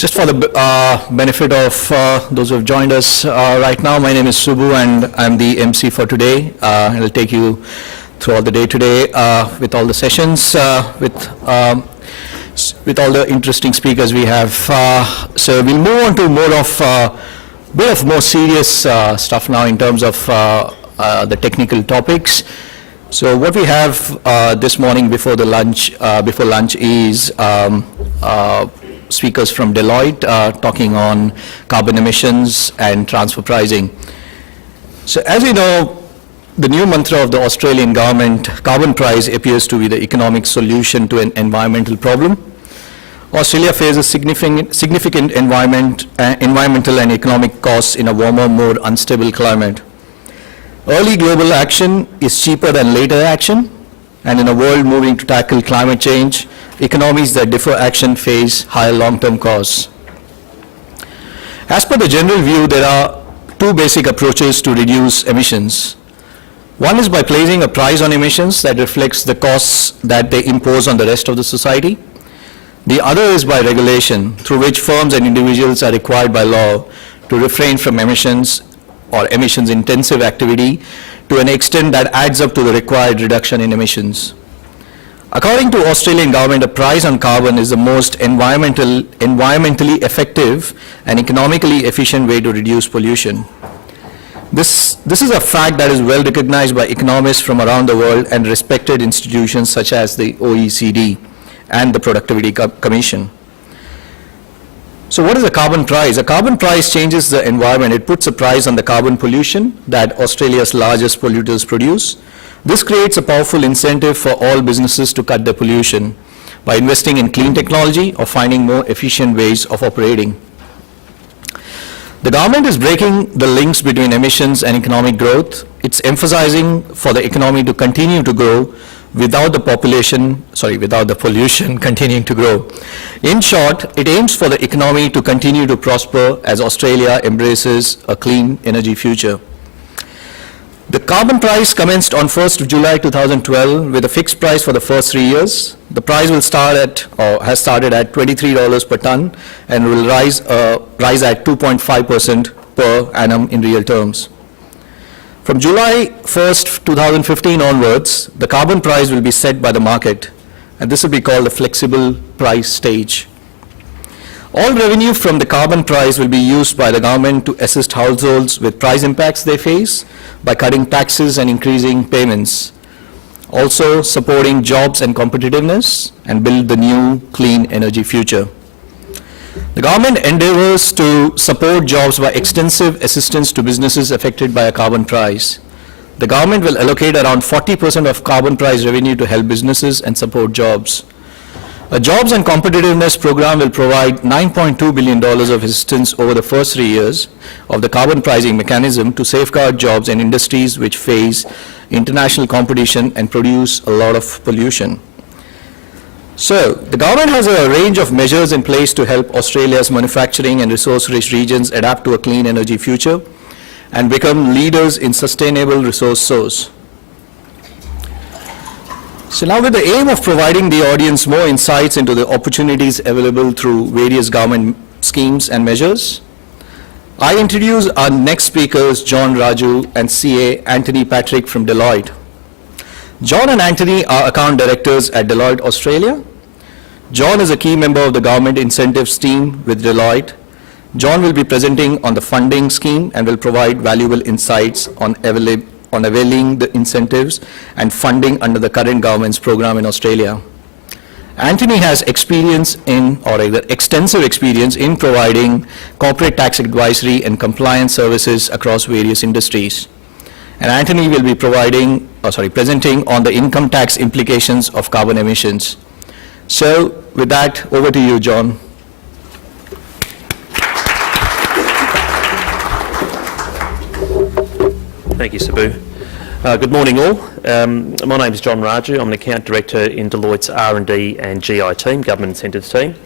Just for the benefit of those who have joined us right now, my name is Subbu and I'm the MC for today. I'll take you throughout the day today with all the sessions, with all the interesting speakers we have. So we'll move on to more of more serious stuff now in terms of the technical topics. So what we have this morning before lunch is speakers from Deloitte talking on carbon emissions and transfer pricing. So as you know, the new mantra of the Australian government, carbon price, appears to be the economic solution to an environmental problem. Australia faces significant environmental and economic costs in a warmer, more unstable climate. Early global action is cheaper than later action, and in a world moving to tackle climate change, economies that defer action face higher long-term costs. As per the general view, there are two basic approaches to reduce emissions. One is by placing a price on emissions that reflects the costs that they impose on the rest of the society. The other is by regulation, through which firms and individuals are required by law to refrain from emissions or emissions-intensive activity to an extent that adds up to the required reduction in emissions. According to Australian government, a price on carbon is the most environmentally effective and economically efficient way to reduce pollution. This is a fact that is well recognized by economists from around the world and respected institutions such as the OECD and the Productivity Commission. So what is a carbon price? A carbon price changes the environment. It puts a price on the carbon pollution that Australia's largest polluters produce. This creates a powerful incentive for all businesses to cut their pollution by investing in clean technology or finding more efficient ways of operating. The government is breaking the links between emissions and economic growth. It's emphasizing for the economy to continue to grow without the pollution continuing to grow. In short, it aims for the economy to continue to prosper as Australia embraces a clean energy future. The carbon price commenced on 1st of July 2012 with a fixed price for the first 3 years. The price will start at, or has started at $23 per ton and will rise at 2.5% per annum in real terms. From July 1st, 2015 onwards, the carbon price will be set by the market, and this will be called the flexible price stage. All revenue from the carbon price will be used by the government to assist households with price impacts they face by cutting taxes and increasing payments, also supporting jobs and competitiveness and build the new clean energy future. The government endeavors to support jobs by extensive assistance to businesses affected by a carbon price. The government will allocate around 40% of carbon price revenue to help businesses and support jobs. A jobs and competitiveness program will provide $9.2 billion of assistance over the first 3 years of the carbon pricing mechanism to safeguard jobs and industries which face international competition and produce a lot of pollution. So, the government has a range of measures in place to help Australia's manufacturing and resource-rich regions adapt to a clean energy future and become leaders in sustainable resource source. So now with the aim of providing the audience more insights into the opportunities available through various government schemes and measures, I introduce our next speakers, John Raju and CA Anthony Patrick from Deloitte. John and Anthony are account directors at Deloitte Australia. John is a key member of the government incentives team with Deloitte. John will be presenting on the funding scheme and will provide valuable insights on availing the incentives and funding under the current government's program in Australia. Anthony has extensive experience in providing corporate tax advisory and compliance services across various industries. And Anthony will be presenting on the income tax implications of carbon emissions. So with that, over to you, John. Thank you, Subbu. Good morning, all. My name is John Raju. I'm an account director in Deloitte's R&D and GI team, Government Incentives team.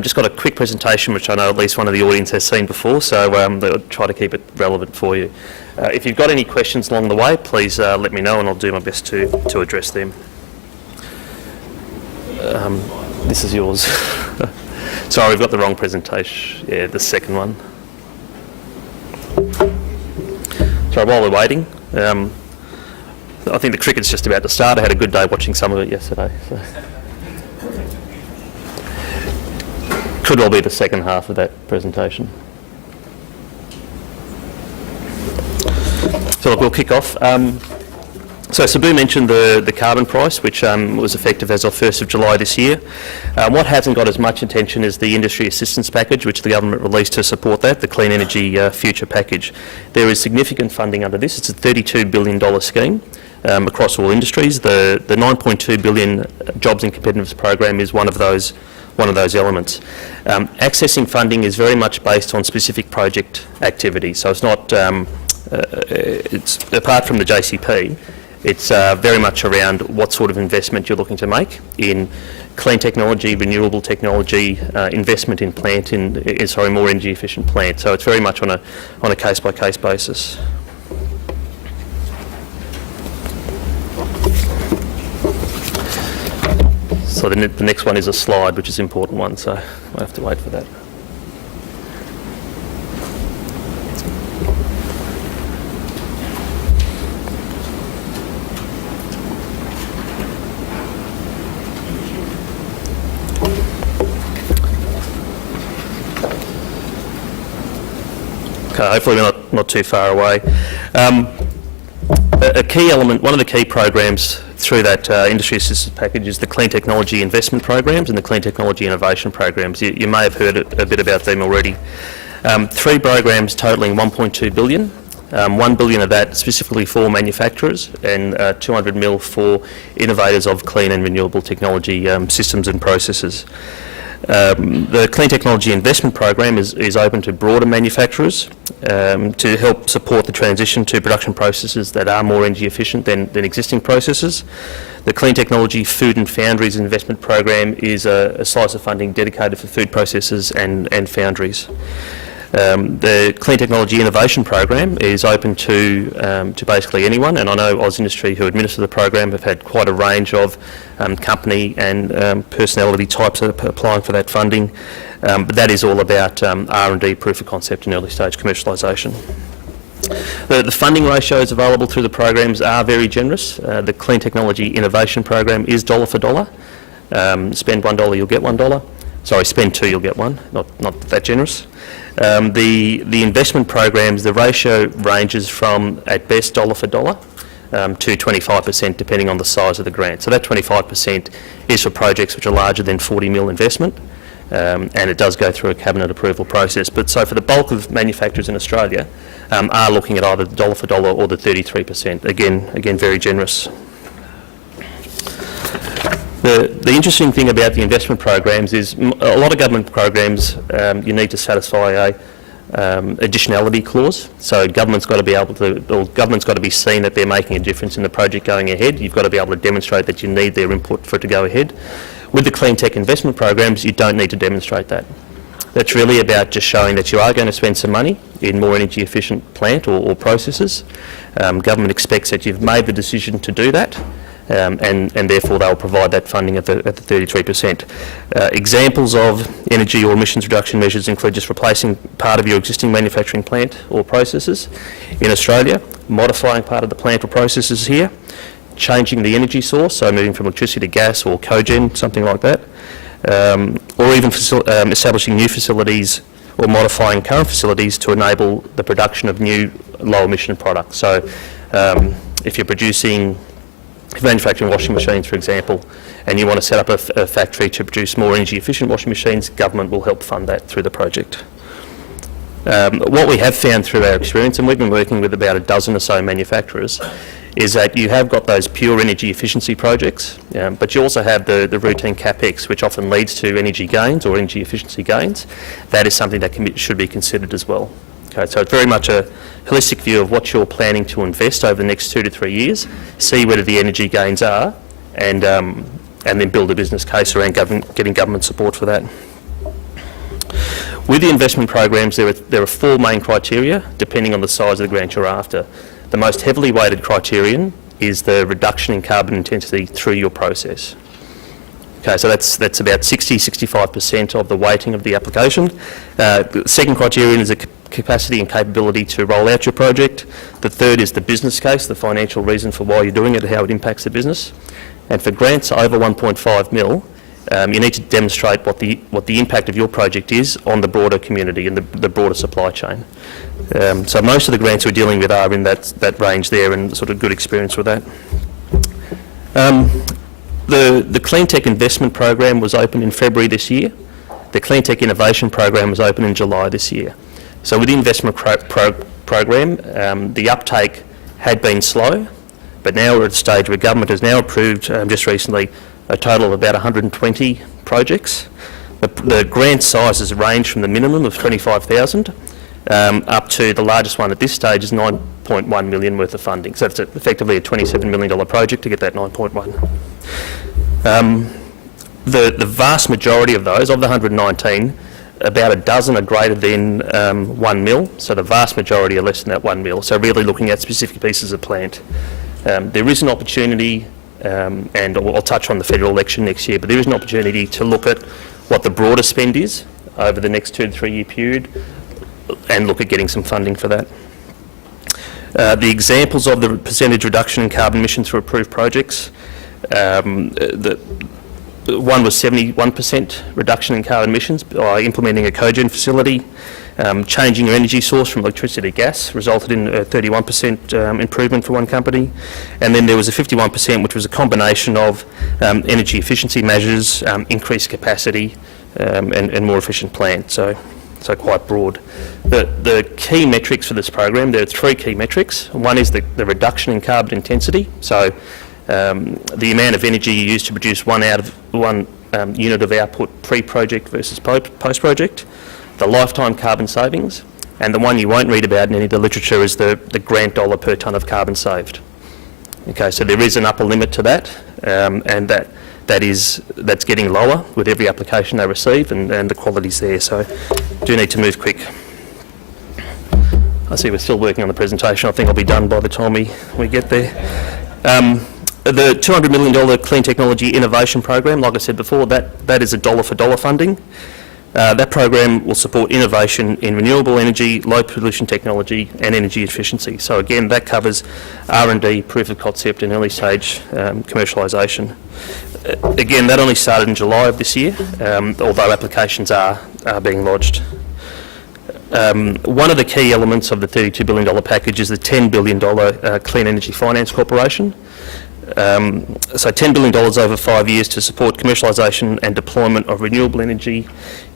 Just got a quick presentation, which I know at least one of the audience has seen before, so I'll try to keep it relevant for you. If you've got any questions along the way, please let me know and I'll do my best to address them. This is yours. Sorry, we've got the wrong presentation. Yeah, the second one. Sorry, while we're waiting, I think the cricket's just about to start. I had a good day watching some of it yesterday. So. Could well be the second half of that presentation. So look, we'll kick off. So Sabu mentioned the carbon price, which was effective as of 1st of July this year. What hasn't got as much attention is the industry assistance package, which the government released to support that, the Clean Energy Future Package. There is significant funding under this. It's a $32 billion scheme across all industries. The $9.2 billion Jobs and Competitiveness program is one of those elements. Accessing funding is very much based on specific project activity. So it's not, it's apart from the JCP, it's very much around what sort of investment you're looking to make in clean technology, renewable technology, investment in plant, more energy efficient plant. So it's very much on a case-by-case basis. So the next one is a slide, which is an important one, so I have to wait for that. Okay, hopefully we're not too far away. A key element, one of the key programs through that industry assistance package is the Clean Technology Investment Programs and the Clean Technology Innovation Programs. You may have heard a bit about them already. 3 programs totalling $1.2 billion. $1 billion of that specifically for manufacturers and $200 million for innovators of clean and renewable technology systems and processes. The Clean Technology Investment Program is open to broader manufacturers to help support the transition to production processes that are more energy efficient than existing processes. The Clean Technology Food and Foundries Investment Program is a slice of funding dedicated for food processors and foundries. The Clean Technology Innovation Program is open to basically anyone, and I know Oz Industry, who administer the program, have had quite a range of company and personality types applying for that funding, but that is all about R&D, proof of concept and early stage commercialisation. The funding ratios available through the programs are very generous. The Clean Technology Innovation Program is dollar for dollar. Spend $1, you'll get $1. Sorry, spend 2, you'll get 1. Not that generous. The investment programs, the ratio ranges from, at best, dollar for dollar to 25%, depending on the size of the grant. So that 25% is for projects which are larger than 40 mil investment, and it does go through a cabinet approval process. But so for the bulk of manufacturers in Australia, are looking at either the dollar for dollar or the 33%. Again, very generous. The interesting thing about the investment programs is a lot of government programs you need to satisfy a additionality clause. So government's got to be able to, or government's got to be seen that they're making a difference in the project going ahead. You've got to be able to demonstrate that you need their input for it to go ahead. With the clean tech investment programs, you don't need to demonstrate that. That's really about just showing that you are going to spend some money in more energy efficient plant or processes. Government expects that you've made the decision to do that. And therefore they'll provide that funding at the 33%. Examples of energy or emissions reduction measures include just replacing part of your existing manufacturing plant or processes in Australia, modifying part of the plant or processes here, changing the energy source, so moving from electricity to gas or cogen, something like that, or even establishing new facilities or modifying current facilities to enable the production of new low emission products. So if you're manufacturing washing machines, for example, and you want to set up a factory to produce more energy efficient washing machines, government will help fund that through the project. What we have found through our experience, and we've been working with about a dozen or so manufacturers, is that you have got those pure energy efficiency projects, but you also have the routine CapEx, which often leads to energy gains or energy efficiency gains. That is something that should be considered as well. Okay, so it's very much a holistic view of what you're planning to invest over the next 2 to 3 years, see where the energy gains are, and then build a business case around getting government support for that. With the investment programs, there are 4 main criteria, depending on the size of the grant you're after. The most heavily weighted criterion is the reduction in carbon intensity through your process. Okay, so that's about 65% of the weighting of the application. The second criterion is the capacity and capability to roll out your project. The third is the business case, the financial reason for why you're doing it and how it impacts the business. And for grants over 1.5 mil, you need to demonstrate what the impact of your project is on the broader community and the broader supply chain. So most of the grants we're dealing with are in that range there, and sort of good experience with that. The Clean Tech Investment Program was opened in February this year. The Clean Tech Innovation Program was opened in July this year. So with the investment program, the uptake had been slow, but now we're at a stage where government has now approved just recently a total of about 120 projects. The grant sizes range from the minimum of 25,000 up to the largest one at this stage is 9.1 million worth of funding. So it's effectively a $27 million project to get that 9.1. The vast majority of those, of the 119, about a dozen are greater than 1 mil, so the vast majority are less than that 1 mil. So really looking at specific pieces of plant. There is an opportunity, and I'll touch on the federal election next year, but there is an opportunity to look at what the broader spend is over the next 2 to 3 year period and look at getting some funding for that. The examples of the percentage reduction in carbon emissions for approved projects, one was 71% reduction in carbon emissions by implementing a cogen facility. Changing your energy source from electricity to gas resulted in a 31% improvement for one company. And then there was a 51%, which was a combination of energy efficiency measures, increased capacity, and more efficient plant. So quite broad. The key metrics for this program, there are 3 key metrics. One is the reduction in carbon intensity. So the amount of energy you use to produce one unit of output pre-project versus post-project, the lifetime carbon savings, and the one you won't read about in any of the literature is the grant dollar per tonne of carbon saved. Okay, so there is an upper limit to that, and that's getting lower with every application they receive, and the quality's there, so do need to move quick. I see we're still working on the presentation. I think I'll be done by the time we get there. The $200 million Clean Technology Innovation Program, like I said before, that is a dollar for dollar funding. That program will support innovation in renewable energy, low pollution technology and energy efficiency. So again, that covers R&D, proof of concept and early stage commercialisation. Again, that only started in July of this year, although applications are being lodged. One of the key elements of the $32 billion package is the $10 billion Clean Energy Finance Corporation. So $10 billion over 5 years to support commercialisation and deployment of renewable energy,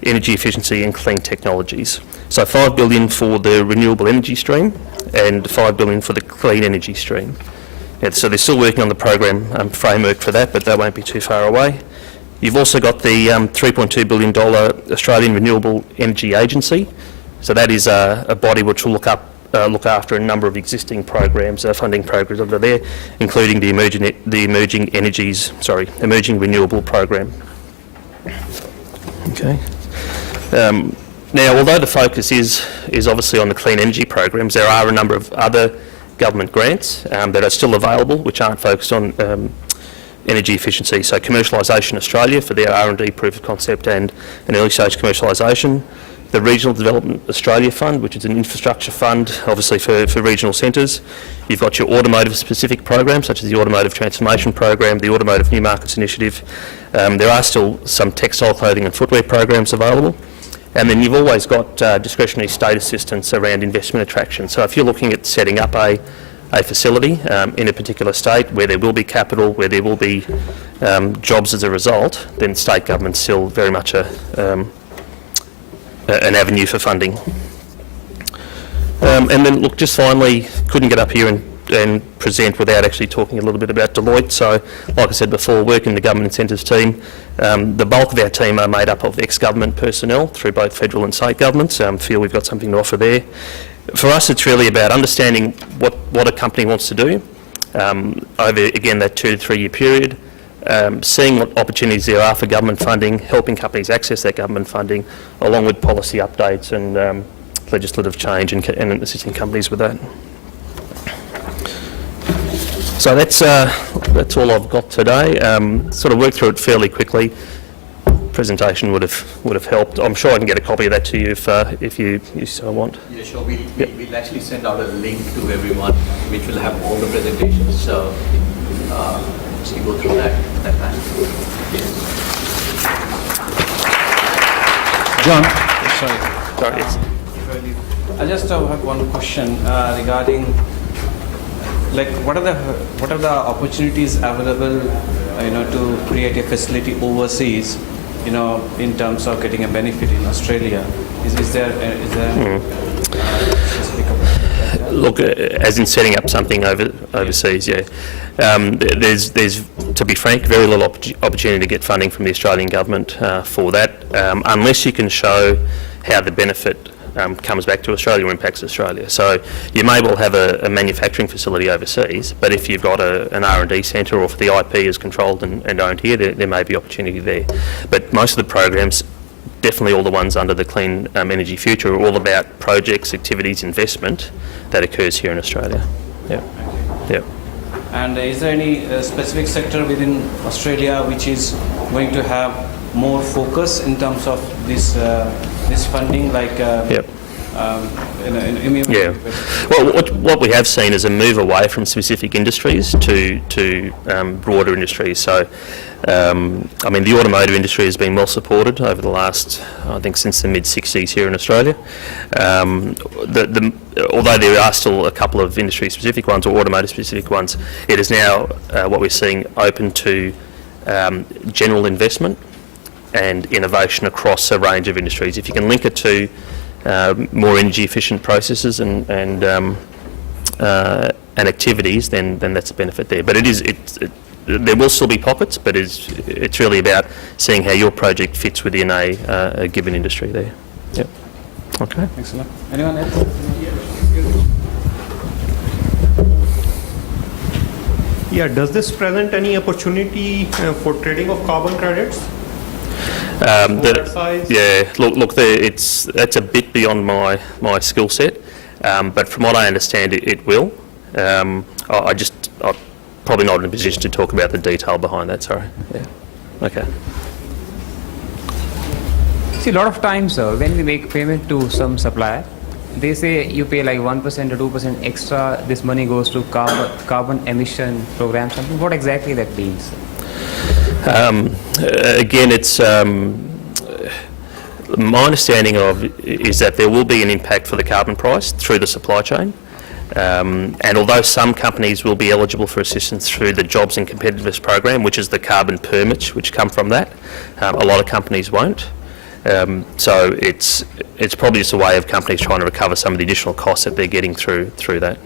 energy efficiency and clean technologies. So $5 billion for the renewable energy stream and $5 billion for the clean energy stream. Yeah, so they're still working on the program framework for that, but that won't be too far away. You've also got the $3.2 billion Australian Renewable Energy Agency. So that is a body which will look after a number of existing programs, funding programs over there, including the Emerging Renewable Program. Okay. Now, although the focus is obviously on the clean energy programs, there are a number of other government grants that are still available, which aren't focused on energy efficiency. So Commercialisation Australia for their R&D proof of concept and an early stage commercialisation. The Regional Development Australia Fund, which is an infrastructure fund, obviously for regional centres. You've got your automotive specific programs, such as the Automotive Transformation Program, the Automotive New Markets Initiative. There are still some textile, clothing and footwear programs available. And then you've always got discretionary state assistance around investment attraction. So if you're looking at setting up a facility in a particular state where there will be capital, where there will be jobs as a result, then state government's still very much an avenue for funding. And then look, just finally, couldn't get up here and present without actually talking a little bit about Deloitte. So like I said before, work in the government incentives team. The bulk of our team are made up of ex-government personnel through both federal and state governments. Feel we've got something to offer there. For us, it's really about understanding what a company wants to do over, again, that 2 to 3 year period. Seeing what opportunities there are for government funding, helping companies access that government funding, along with policy updates and legislative change and assisting companies with that. So that's all I've got today. Sort of worked through it fairly quickly. Presentation would have helped. I'm sure I can get a copy of that to you if you so want. Yeah, sure. We'll actually send out a link to everyone, which will have all the presentations. So you go through that time. John, sorry. Sorry, yes. I just have one question regarding, like, what are the opportunities available, to create a facility overseas, in terms of getting a benefit in Australia? Is there specific opportunity? Look, as in setting up something overseas, yeah. There's, to be frank, very little opportunity to get funding from the Australian government for that, unless you can show how the benefit comes back to Australia or impacts Australia. So you may well have a manufacturing facility overseas, but if you've got an R&D centre, or if the IP is controlled and owned here, there may be opportunity there. But most of the programs, definitely all the ones under the Clean Energy Future, are all about projects, activities, investment that occurs here in Australia. Yeah. Yeah. And is there any specific sector within Australia which is going to have more focus in terms of this funding, like Yep. Yeah. Well, what we have seen is a move away from specific industries to broader industries. So, I mean, the automotive industry has been well supported over the last, I think, since the mid-60s here in Australia. Although there are still a couple of industry-specific ones or automotive-specific ones, it is now what we're seeing open to general investment and innovation across a range of industries. If you can link it to more energy efficient processes and activities, then that's a benefit there. But there will still be pockets, but it's really about seeing how your project fits within a given industry there. Yep. Okay. Thanks a lot. Anyone else? Yeah, does this present any opportunity for trading of carbon credits? Size? Yeah, look, that's a bit beyond my skill set, but from what I understand, it will. I'm probably not in a position to talk about the detail behind that. Sorry. Yeah. Okay. See, a lot of times when we make payment to some supplier, they say you pay like 1% or 2% extra. This money goes to carbon emission program. Something. What exactly that means? Again, it's my understanding is that there will be an impact for the carbon price through the supply chain, and although some companies will be eligible for assistance through the Jobs and Competitiveness Program, which is the carbon permits which come from that, a lot of companies won't. So it's probably just a way of companies trying to recover some of the additional costs that they're getting through that.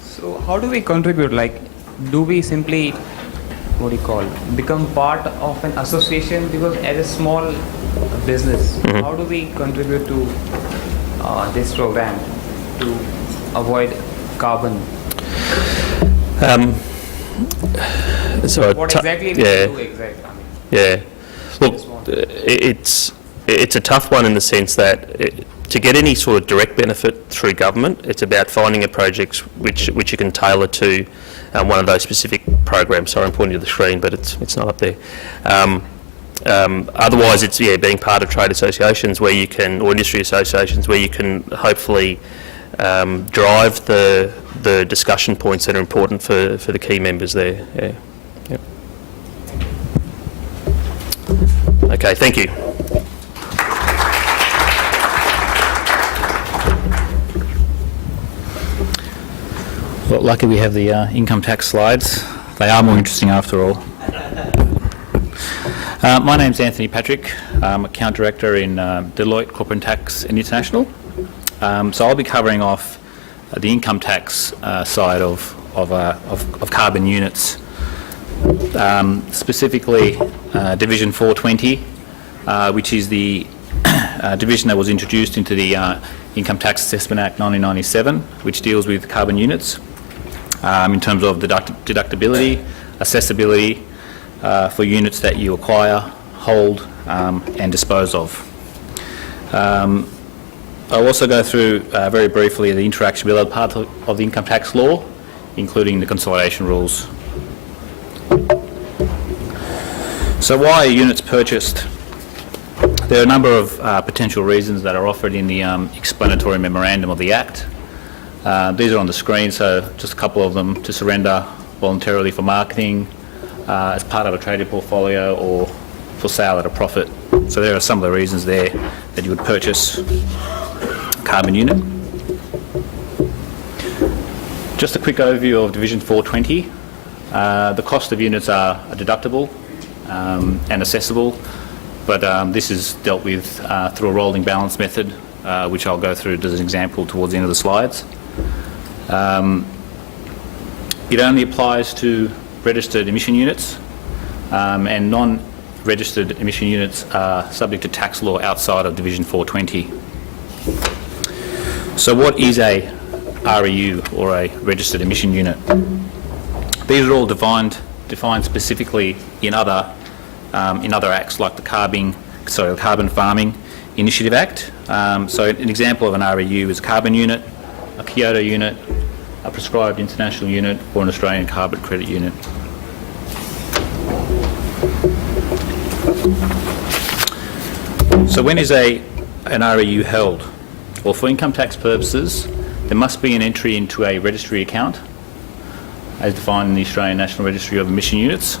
So how do we contribute? Like, do we simply become part of an association? Because as a small business, how do we contribute to this program to avoid carbon? So what exactly do we do exactly? Yeah. Look, it's a tough one in the sense that to get any sort of direct benefit through government, it's about finding a project which you can tailor to one of those specific programs. Sorry, I'm pointing to the screen, but it's not up there. Otherwise, it's being part of trade associations where you can, or industry associations where you can hopefully drive the discussion points that are important for the key members there. Yeah. Yep. Okay, thank you. Well, lucky we have the income tax slides. They are more interesting after all. My name's Anthony Patrick. I'm Account Director in Deloitte Corporate Tax and International. So I'll be covering off the income tax side of carbon units. Specifically Division 420, which is the division that was introduced into the Income Tax Assessment Act 1997, which deals with carbon units in terms of deductibility, accessibility for units that you acquire, hold and dispose of. I'll also go through very briefly the interactionability part of the income tax law including the consolidation rules. So why are units purchased? There are a number of potential reasons that are offered in the explanatory memorandum of the Act. These are on the screen, so just a couple of them: to surrender voluntarily for marketing, as part of a traded portfolio, or for sale at a profit. So there are some of the reasons there that you would purchase a carbon unit. Just a quick overview of Division 420. The cost of units are deductible and assessable, but this is dealt with through a rolling balance method, which I'll go through as an example towards the end of the slides. It only applies to registered emission units, and non-registered emission units are subject to tax law outside of Division 420. So what is a REU, or a registered emission unit? These are all defined specifically in other acts, like the Carbon Farming Initiative Act. So an example of an REU is a carbon unit, a Kyoto unit, a prescribed international unit, or an Australian carbon credit unit. So when is an REU held? Well, for income tax purposes, there must be an entry into a registry account, as defined in the Australian National Registry of Emission Units.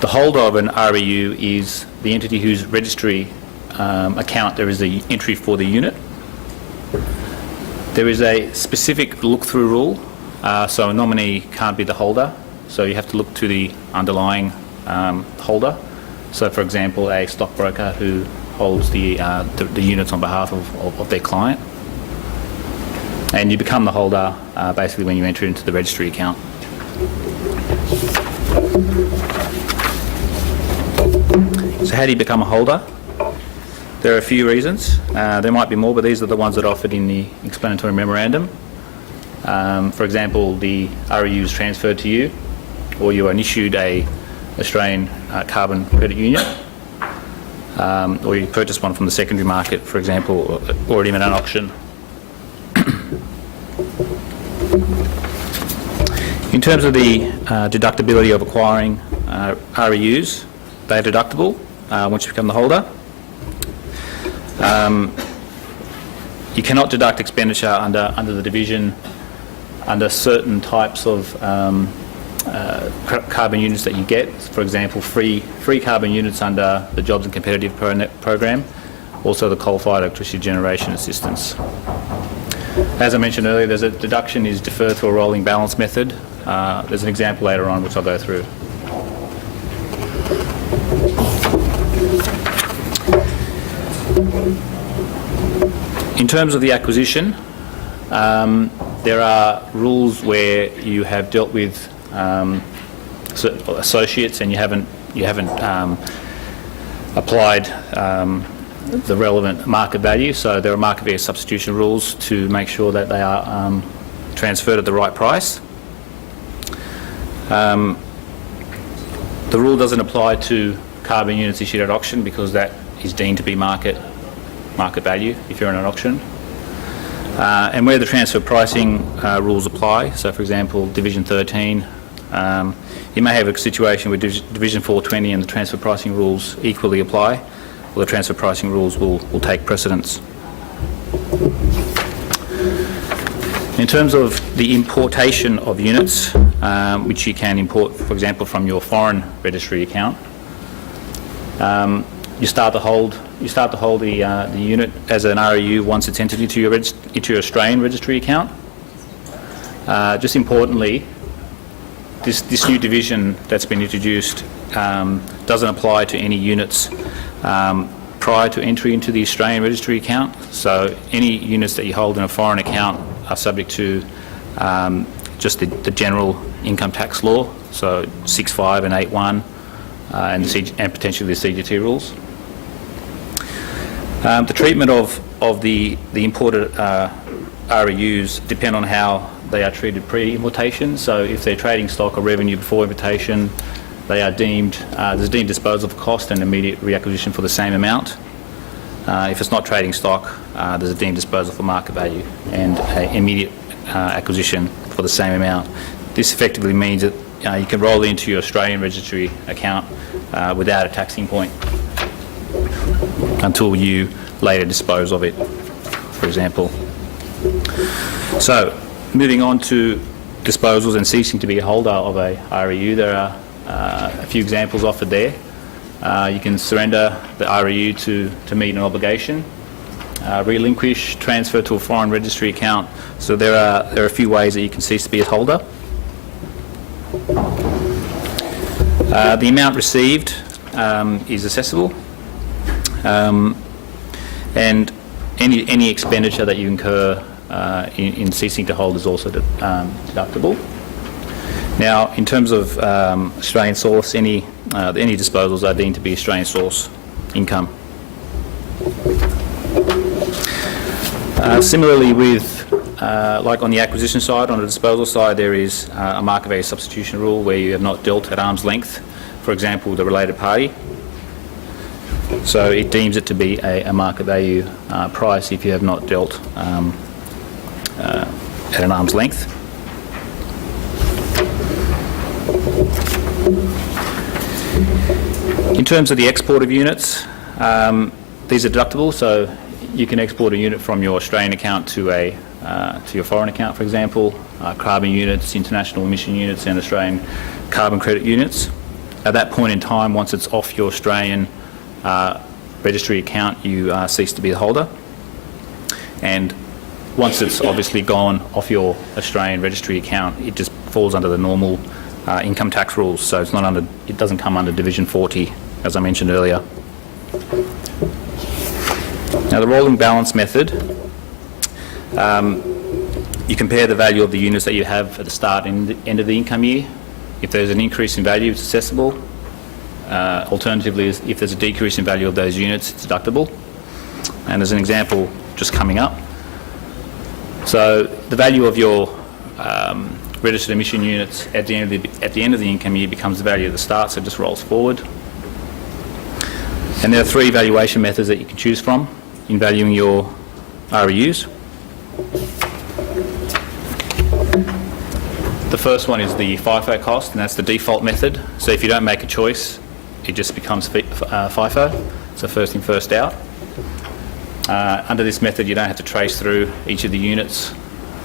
The holder of an REU is the entity whose registry account there is the entry for the unit. There is a specific look-through rule, so a nominee can't be the holder, so you have to look to the underlying holder. So, for example, a stockbroker who holds the units on behalf of their client. And you become the holder basically when you enter into the registry account. So how do you become a holder? There are a few reasons. There might be more, but these are the ones that are offered in the explanatory memorandum. For example, the REU is transferred to you, or you are issued a Australian carbon credit unit, or you purchase one from the secondary market, for example, or even an auction. In terms of the deductibility of acquiring REUs, they are deductible once you become the holder. You cannot deduct expenditure under the division under certain types of carbon units that you get. For example, free carbon units under the Jobs and Competitive Program, also the coal-fired electricity generation assistance. As I mentioned earlier, there's a deduction is deferred through a rolling balance method. There's an example later on which I'll go through. In terms of the acquisition, there are rules where you have dealt with associates and you haven't applied the relevant market value. So there are market value substitution rules to make sure that they are transferred at the right price. The rule doesn't apply to carbon units issued at auction because that is deemed to be market value if you're in an auction. And where the transfer pricing rules apply, so for example Division 13, you may have a situation where Division 420 and the transfer pricing rules equally apply, or the transfer pricing rules will take precedence. In terms of the importation of units, which you can import, for example, from your foreign registry account, you start to hold the unit as an REU once it's entered into your Australian registry account. Just importantly, this new division that's been introduced doesn't apply to any units prior to entry into the Australian registry account. So any units that you hold in a foreign account are subject to just the general income tax law, so 6.5 and 8.1, and potentially the CGT rules. The treatment of the imported REUs depend on how they are treated pre-importation. So if they're trading stock or revenue before importation, they are there's deemed disposal of cost and immediate reacquisition for the same amount. If it's not trading stock, there's a deemed disposal for market value and immediate acquisition for the same amount. This effectively means that you can roll it into your Australian registry account without a taxing point until you later dispose of it, for example. So, moving on to disposals and ceasing to be a holder of a REU, there are a few examples offered there. You can surrender the REU to meet an obligation, relinquish, transfer to a foreign registry account. So there are a few ways that you can cease to be a holder. The amount received is assessable, and any expenditure that you incur in ceasing to hold is also deductible. Now, in terms of Australian source, any disposals are deemed to be Australian source income. Similarly, with like on the acquisition side, on the disposal side, there is a market value substitution rule where you have not dealt at arm's length, for example, the related party. So it deems it to be a market value price if you have not dealt at an arm's length. In terms of the export of units, these are deductible, so you can export a unit from your Australian account to your foreign account, for example, carbon units, international emission units and Australian carbon credit units. At that point in time, once it's off your Australian registry account, you cease to be the holder. And once it's obviously gone off your Australian registry account, it just falls under the normal income tax rules, so it doesn't come under Division 40, as I mentioned earlier. Now, the rolling balance method, you compare the value of the units that you have at the start and the end of the income year. If there's an increase in value, it's assessable. Alternatively, if there's a decrease in value of those units, it's deductible. And as an example just coming up, so the value of your registered emission units at the end of the income year becomes the value at the start, so it just rolls forward. And there are three valuation methods that you can choose from in valuing your REUs. The first one is the FIFO cost, and that's the default method. So if you don't make a choice, it just becomes FIFO, so first in, first out. Under this method, you don't have to trace through each of the units,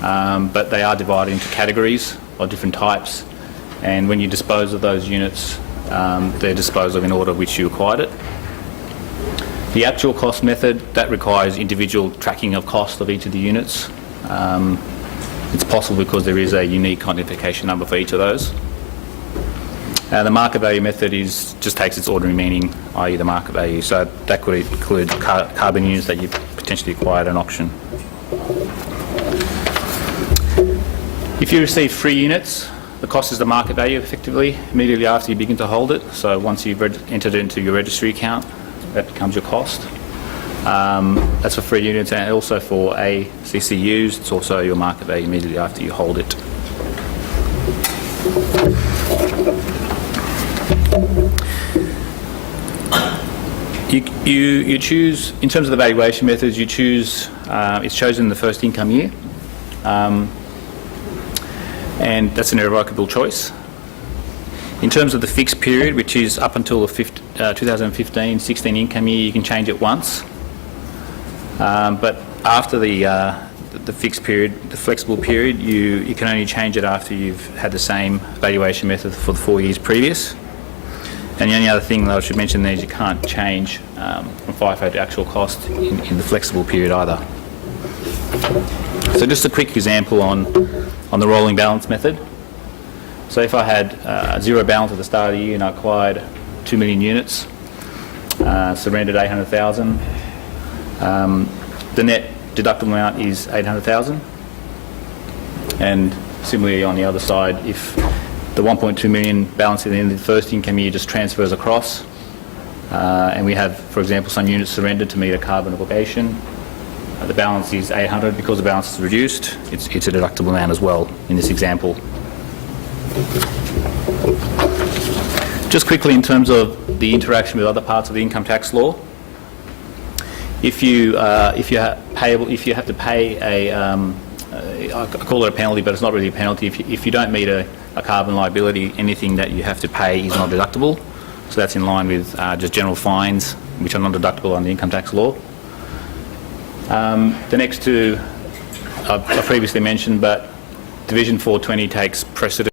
but they are divided into categories of different types, and when you dispose of those units, they're disposed of in order which you acquired it. The actual cost method, that requires individual tracking of cost of each of the units. It's possible because there is a unique identification number for each of those. The market value method just takes its ordinary meaning, i.e. the market value. So that could include carbon units that you potentially acquired at an auction. If you receive free units, the cost is the market value effectively immediately after you begin to hold it. So once you've entered it into your registry account, that becomes your cost. That's for free units, and also for ACCUs, it's also your market value immediately after you hold it. You choose, in terms of the valuation methods, you choose, it's chosen in the first income year, and that's an irrevocable choice. In terms of the fixed period, which is up until the 2015-16 income year, you can change it once. But after the fixed period, the flexible period, you can only change it after you've had the same valuation method for the 4 years previous. And the only other thing that I should mention there is you can't change from FIFO to actual cost in the flexible period either. So just a quick example on the rolling balance method. So if I had zero balance at the start of the year and I acquired 2 million units, surrendered 800,000, the net deductible amount is 800,000. And similarly on the other side, if the 1.2 million balance at the end of the first income year just transfers across, and we have, for example, some units surrendered to meet a carbon obligation, the balance is 800. Because the balance is reduced, it's a deductible amount as well in this example. Just quickly in terms of the interaction with other parts of the income tax law, if you have to pay I call it a penalty, but it's not really a penalty. If you don't meet a carbon liability, anything that you have to pay is not deductible. So that's in line with just general fines, which are not deductible under income tax law. The next two I've previously mentioned, but Division 420 takes precedent